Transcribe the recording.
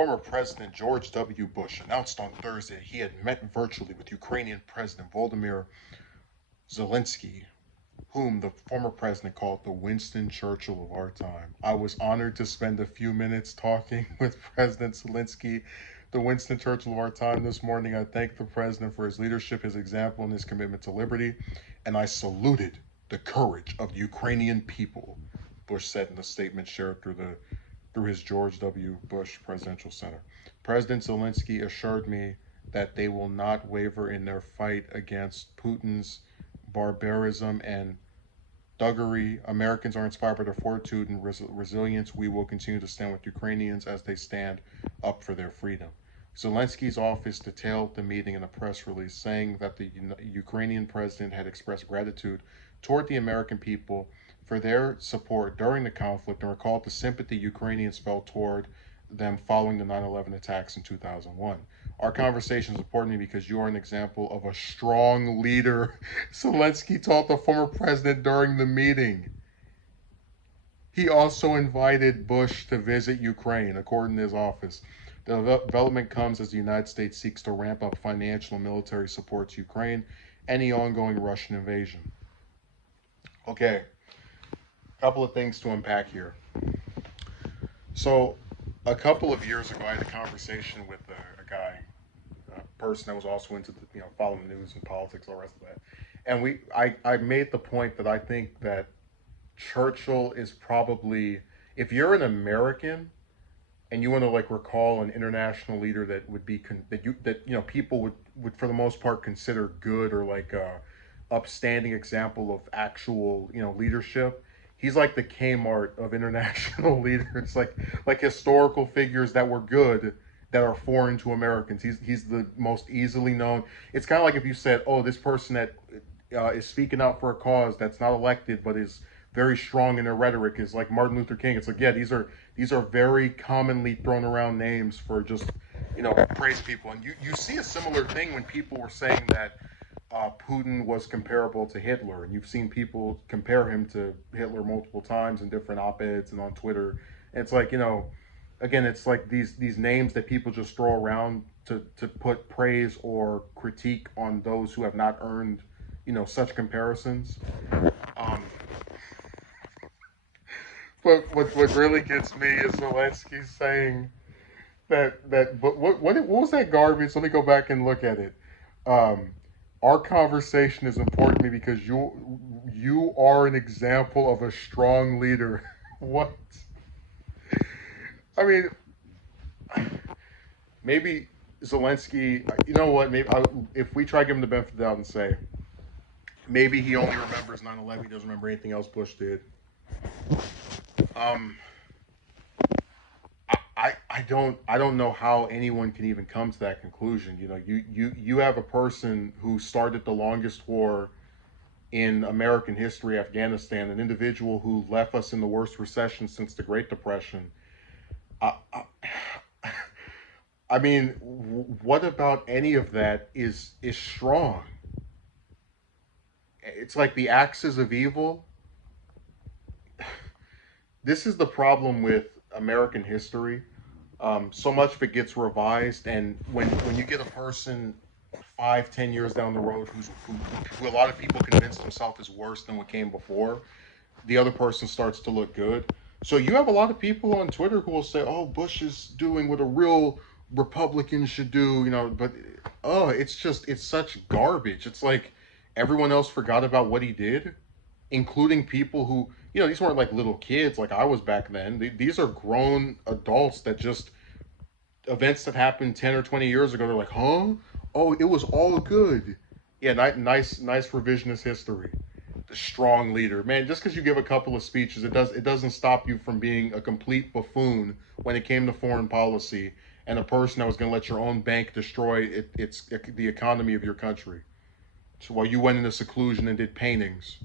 Former President George W. Bush announced on Thursday he had met virtually with Ukrainian President Volodymyr Zelensky, whom the former president called the Winston Churchill of our time. I was honored to spend a few minutes talking with President Zelensky, the Winston Churchill of our time, this morning. I thanked the president for his leadership, his example, and his commitment to liberty, and I saluted the courage of the Ukrainian people, Bush said in a statement shared through his George W. Bush Presidential Center. President Zelensky assured me that they will not waver in their fight against Putin's barbarism and thuggery. Americans are inspired by their fortitude and resilience. We will continue to stand with Ukrainians as they stand up for their freedom. Zelensky's office detailed the meeting in a press release, saying that the Ukrainian president had expressed gratitude toward the American people for their support during the conflict and recalled the sympathy Ukrainians felt toward them following the 9/11 attacks in 2001. Our conversation is important to me because you are an example of a strong leader, Zelensky told the former president during the meeting. He also invited Bush to visit Ukraine, according to his office. The development comes as the United States seeks to ramp up financial and military support to Ukraine and the ongoing Russian invasion. Okay, a couple of things to unpack here. So, a couple of years ago, I had a conversation with a guy, a person that was also into following the news and politics, all the rest of that. And I made the point that I think that Churchill is probably, if you're an American and you want to like recall an international leader that would be people would for the most part consider good or like a upstanding example of actual leadership. He's like the Kmart of international leaders, like historical figures that were good that are foreign to Americans. He's the most easily known. It's kind of like if you said, oh, this person that is speaking out for a cause that's not elected but is very strong in their rhetoric is like Martin Luther King. It's like, yeah, these are very commonly thrown around names for just praise people. And you see a similar thing when people were saying that Putin was comparable to Hitler, and you've seen people compare him to Hitler multiple times in different op-eds and on Twitter. And it's like, again, it's like these names that people just throw around to put praise or critique on those who have not earned such comparisons. Um, but what really gets me is Zelensky saying but what was that garbage? Let me go back and look at it. Um, our conversation is important to me because you are an example of a strong leader. What? I mean, maybe Zelensky. You know what? If we try to give him the benefit of the doubt and say maybe he only remembers 9/11, he doesn't remember anything else Bush did. Um, I don't know how anyone can even come to that conclusion. You have a person who started the longest war in American history, Afghanistan, an individual who left us in the worst recession since the Great Depression. I, I, I mean, what about any of that is strong? It's like the axis of evil. This is the problem with American history. So much of it gets revised, and when you get a person 5, 10 years down the road who a lot of people convince themselves is worse than what came before, the other person starts to look good. So you have a lot of people on Twitter who will say, "Oh, Bush is doing what a real Republican should do," but oh, it's such garbage. It's like everyone else forgot about what he did, including people who, these weren't like little kids like I was back then. These are grown adults that just events that happened 10 or 20 years ago, they're like, huh? Oh, it was all good. Yeah, nice revisionist history. The strong leader. Man, just because you give a couple of speeches, it doesn't stop you from being a complete buffoon when it came to foreign policy and a person that was going to let your own bank destroy the economy of your country. So while you went into seclusion and did paintings.